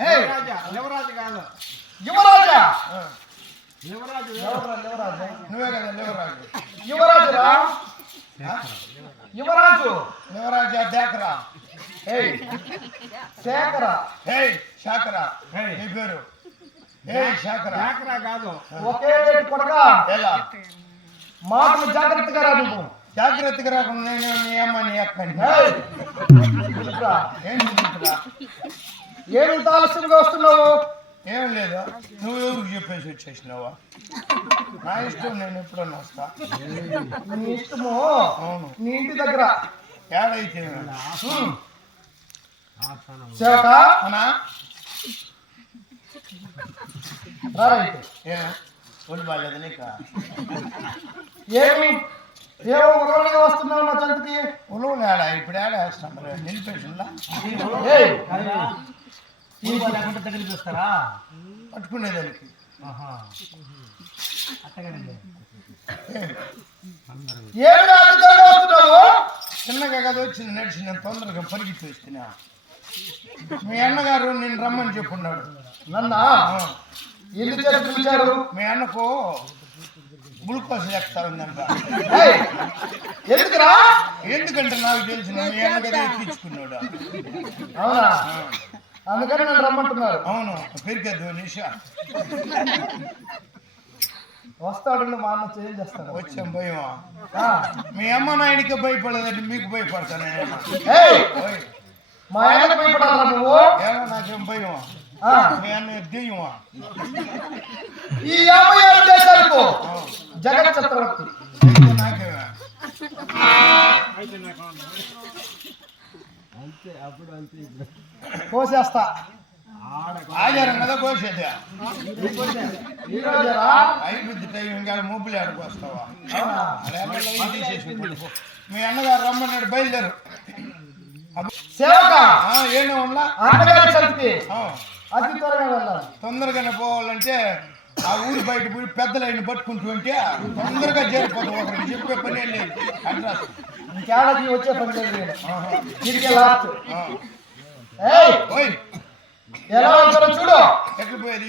యువరాజు కాదు. యువరాజా! యువరాజు యువరాజు యువరాజు. యువరాజా. దేకరా శేఖరా. హే శాఖరా. నీ పేరు. హే శాఖరా. శాఖరా కాదు. ఒకే కొడక. ఎలా మాటలు జాగ్రత్తగా రా నువ్వు. జాగ్రత్తగా రాకుండా నేను నీ అమ్మ నీ అక్క. ఏంటి చెప్పురా? ఏమి ఇంత ఆలస్యంగా వస్తున్నావు? ఏం లేదు? నువ్వు ఎవరికి చెప్పేసి వచ్చేసినావా? నా ఇష్టం నేను ఎప్పుడన్నా వస్తా? నీ ఇష్టము? అవును. నీ ఇంటి దగ్గర. ఏడైతే. సేవక అనా. ఏ? ఒళ్ళు బాగాలేదు నీకు? ఏమి? ఏమో ఉరవడిగా వస్తున్నావు నా చెంతకి ఉలవలు ఏడా? ఇప్పుడు ఏడా వేస్తాం నిలిపేసిందా? పట్టుకునేదానికి. ఏమి చిన్నగా కదా వచ్చింది నడిచి నేను తొందరగా పరిగెత్తి వస్తున్నా. మీ అన్నగారు నేను రమ్మని చెప్పున్నాడు. నన్న? ఎందుకు పిలిచారు? మీ అన్నకు గ్లూకోజ్ ఎక్తా ఉందంట. ఏయ్, ఎందుకురా? ఎందుకంటే నాకు తెలిసిన మీ అన్న కదా ఎక్కించుకున్నాడు. అవునా? అందుకని నన్ను రమ్మంటున్నారు. అవును పెరిగద్దు నిషా వస్తాడు మా అన్న చేంజ్ చేస్తాడు. వచ్చాం భయమా. మీ అమ్మ నాయనకి భయపడదండి మీకు భయపడతాను. మా ఆయనకు భయపడాలా నువ్వు? ఏమో నాకేం భయమా. మీ అన్న దెయ్యమా? ఈ యాభై దేశాలకు జగన్ చక్రవర్తి. నాకేమే? అంతే అప్పుడు అంతే ఇప్పుడు. కోసేస్తా. కదా కోసేది. అయిపోద్ది టైం ఇంకా మూపులు ఆడకు వస్తావా? అవునా? లేకపోతే లైన్ తీసేసి పడుకో. మీ అన్నగారు రమ్మన్నాడు బయలుదేరు. ఉన్నా ఆ, అతి త్వరగా వెళ్ళాలి తొందరగానే పోవాలంటే ఆ ఊరి బయట పోయి పెద్ద లైన్ పట్టుకుంటూ ఉంటే తొందరగా చేరిపోతాం ఒకరికి చెప్పే పని లేదు. ఇంకేడాది వచ్చే పని లాస్ట్. ఎలా ఉంటారో చూడు. ఎట్లా పోయేది?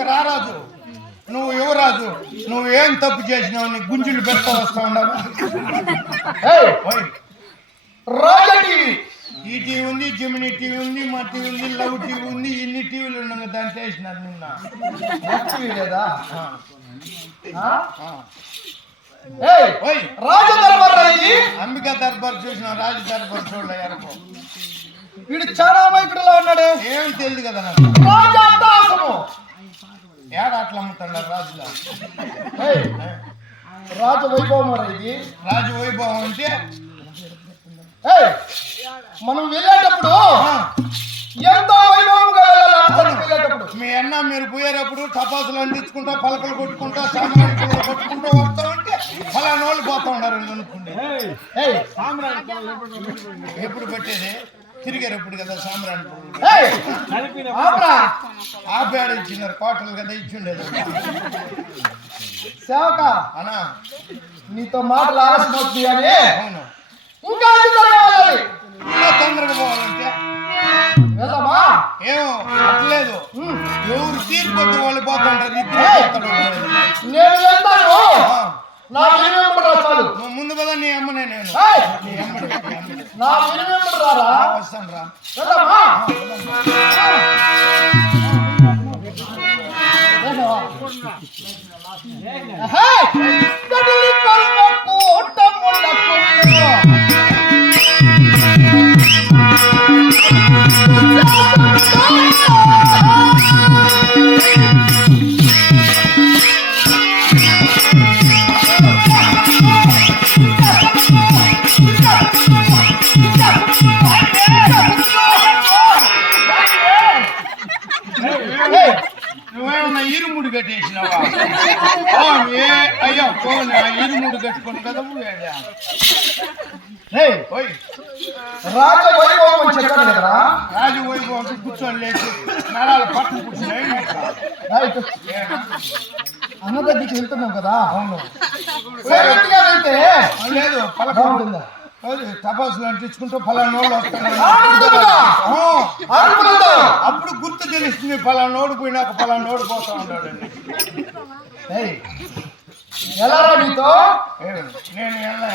ఆరు రారాదు నువ్వు యువరాజు నువ్వు ఏం తప్పు చేసినావు? నీ గుంజులు పెడతా వస్తా ఉండవు రాజా టీవీ! ఈ టీవీ ఉంది జమినీ టీవీ ఉంది మా టీవీ ఉంది లవ్ టీవీ ఉంది ఇన్ని టీవీలు ఉండగా దాన్ని చేసినారు నిన్న. టీవీ లేదా? రాజ దర్బార్ అంబికా దర్బార్ చూసిన రాజు దర్బార్ చూడలే ఎరకో. వీడు చాలా అమాయకుడులా ఉన్నాడు. ఏం తెలియదు కదా నాకు. రాజా ఏడ అట్లా అమ్ముతాడు రాజులా. ఏయ్ రాజ వైభవం ఇది. రాజు వైభవం అంటే? మనం వెళ్ళేటప్పుడు ఎంతో వైభవంగా వెళ్ళాలి మీ అన్న మీరు పోయేటప్పుడు టపాసులు అందించుకుంటా పలకలు కొట్టుకుంటా కూడా కొట్టుకుంటూ వస్తా ఉంటే ఫలానా వాళ్ళు పోతా ఉన్నారు అనుకుంటే. సామ్రాజ్యం ఎప్పుడు పెట్టేది? తిరిగేటప్పుడు కదా సామ్రాన్ ఏయ్! కలిపిన ఆపరా! ఆ పేడ ఇచ్చినారు కోటలు కదా ఇచ్చిండేది. సేవక అనా నీతో మాటలు ఆలస్యం అవుతుంది అని అవును. ఇంకా తొందరగా పోవాలంటే? వెళ్దామా? ఏమో అట్లేదు. ఎవరు తీరిపోతే వాళ్ళు పోతుంటారు. నేను వెళ్తాను. నా రా చాలు నువ్వు ముందు కదా నీ అమ్మనే నేను నీ రారా వస్తాను రా వెళ్దామా రాజ వైభవం అని చెప్పాను కదరా రాజు వైభవం అంటే కూర్చొని లేచి నరాలు పట్టు కూర్చున్నాయి అన్న దగ్గరికి వెళ్తున్నాం కదా. అవును. వెళ్తే. లేదు పలక తపాసులు అంటించుకుంటూ ఫలానా వాళ్ళు వస్తున్నారు ఆనందముగా, ఆ, ఆనందంతో. అప్పుడు గుర్తు తెలుస్తుంది ఫలానోడు పోయినాక ఫలానోడు పోతా ఉన్నాడండి ఎలా రా నీతో ఏ, నేను ఎలా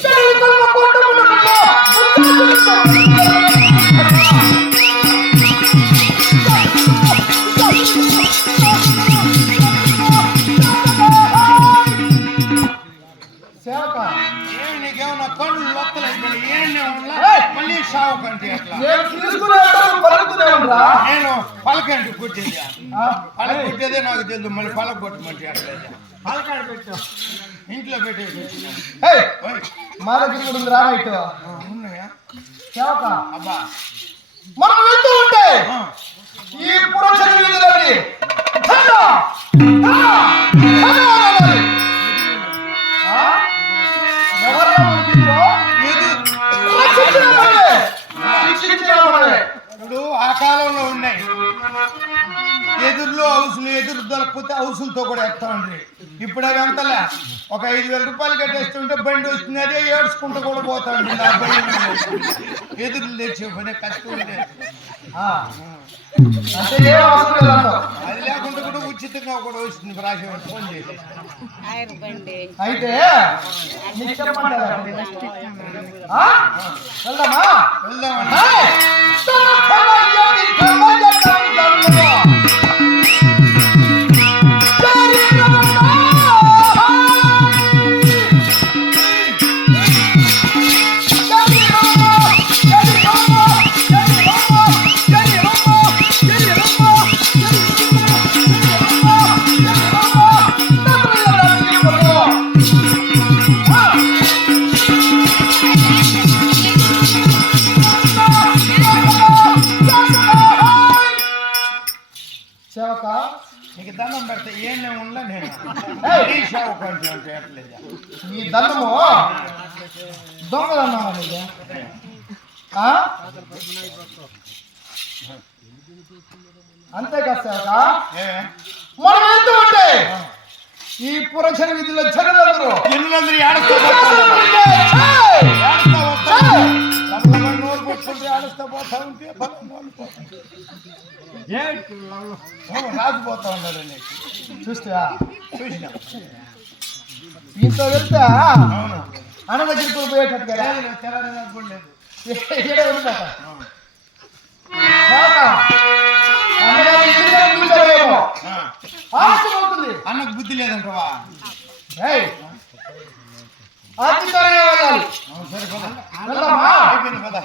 చెరుకుల పుట్టమునకులో సేవక ఏం నీకేమన్నా కళ్ళు లొత్తలు అయిపోయి ఏం ఏయ్! మళ్ళీ షావు కంటే నేను పలకంటి కొట్టేది? పలక కొట్టేదే నాకు తెలుసు మళ్ళీ పలక కొట్టమంటే అట్లేదు పలకాడ పెట్టు. ఇంట్లో పెట్టేసి మా దగ్గర కూడా ఉంది రా రైట్ ఉన్నాయా? అబ్బా. మనం వెళ్తూ ఉంటే ఈ ఒక ఐదు వేల రూపాయలు కట్టేస్తుంటే బండి వస్తుంది అదే ఏడ్చుకుంటూ కూడా పోతా ఉంటుంది ఆ బండి మీద. ఎదురులు తెచ్చే పని కష్టం. అది లేకుండా కూడా ఉచితంగా కూడా వస్తుంది రాసి ఫోన్ చేసి. అయితే? వెళ్దామా? వెళ్దామని ఈ దండము దొంగదన్నమా నీకు ఆ? అంతే ఏ? మనం వెళ్తూ ఉంటే ఈ పురక్షణ విధిలో జనులందరూ. పోతా! లబ్బలబ్బ నోరు కొట్టుకుంటే ఏడుస్తా పోతా ఉంటే ఫలం నోరు పోతా ఏంటి చూస్తా చూసినా ఇంత అవును అన్న పోయేటట్టు కదా అన్నకు బుద్ధి లేదంటవా అతి త్వరగా వెళ్ళాలి సరే పద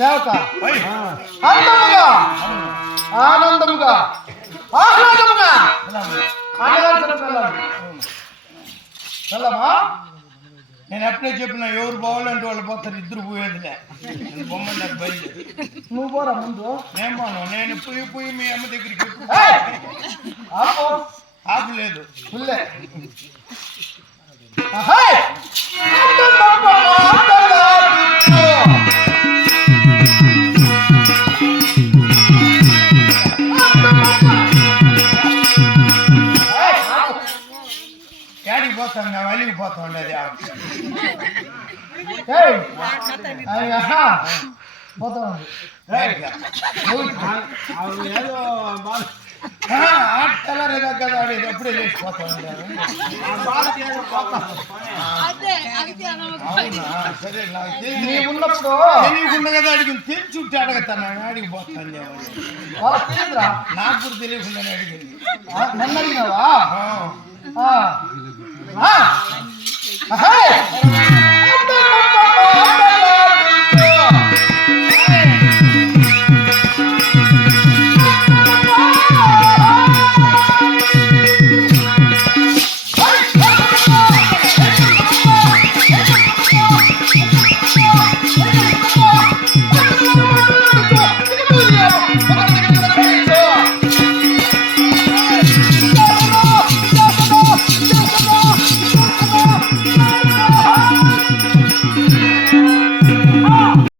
సేవక అందముగా ఆనందముగా. ఆహ్లాదముగా. వెళ్దామా నేను ఎప్పుడే చెప్పిన ఎవరు బావాలంటే వాళ్ళు పోతారు ఇద్దరు పోయేదిలే. బొమ్మ నాకు బయలుదేరి. నువ్వు పోరా ముందు. నేను పోను. నేను పోయి పోయి మీ అమ్మ దగ్గరికి! ఆపు. ఆపలేదు ఫుల్లే ఉంటారు ఆ బాధకి ఏదో పోతాం. అవునా? సరే నాకు తెలియదు. నీ ఉన్నప్పుడు తెలియకుండా కదా అడిగింది. తెలిసి ఉంటే అడగతాను అడిగి పోతాను నాకు కూడా తెలియకుండానే అడిగింది. ఆ, నన్ను అడిగినావా? ఆ. ఆ. ఆ. అహే!